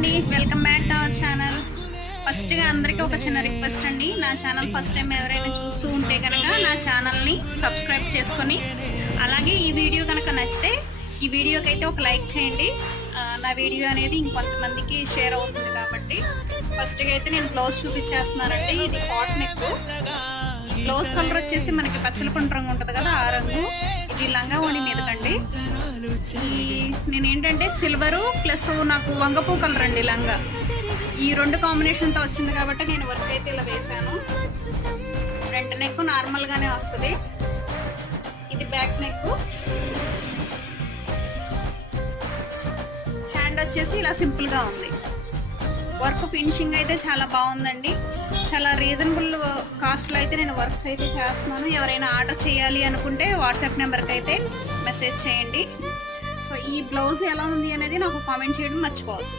అండి, welcome back to our channel. ఫస్ట్గా అందరికీ ఒక చిన్న రిక్వెస్ట్ అండి. నా ఛానల్ ఫస్ట్ టైం ఎవరైనా చూస్తూ ఉంటే కనుక నా ఛానల్ని సబ్స్క్రైబ్ చేసుకొని, అలాగే ఈ వీడియో కనుక నచ్చితే ఈ వీడియోకి అయితే ఒక లైక్ చేయండి. నా వీడియో అనేది ఇంకొంతమందికి షేర్ అవుతుంది కాబట్టి. ఫస్ట్గా అయితే నేను బ్లౌజ్ చూపించేస్తున్నానండి. ఇది కాట్ నెక్. బ్లౌజ్ కలర్ వచ్చేసి మనకి పచ్చలపండు రంగు ఉంటుంది కదా, ఆ రంగు. ఇది లంగా ఓణి మీదకండి. నేను ఏంటంటే సిల్వరు ప్లస్ నాకు వంగపూ కలర్ అండి లంగా. ఈ రెండు కాంబినేషన్తో వచ్చింది కాబట్టి నేను వర్క్ అయితే ఇలా వేసాను. ఫ్రంట్ నెక్ నార్మల్గానే వస్తుంది. ఇది బ్యాక్ నెక్. హ్యాండ్ వచ్చేసి ఇలా సింపుల్గా ఉంది. వర్క్ ఫినిషింగ్ అయితే చాలా బాగుందండి. చాలా రీజనబుల్ కాస్ట్లో అయితే నేను వర్క్స్ అయితే చేస్తున్నాను. ఎవరైనా ఆర్డర్ చేయాలి అనుకుంటే వాట్సాప్ నెంబర్కి అయితే మెసేజ్ చేయండి. సో ఈ బ్లౌజ్ ఎలా ఉంది అనేది నాకు కామెంట్ చేయడం మర్చిపోవద్దు.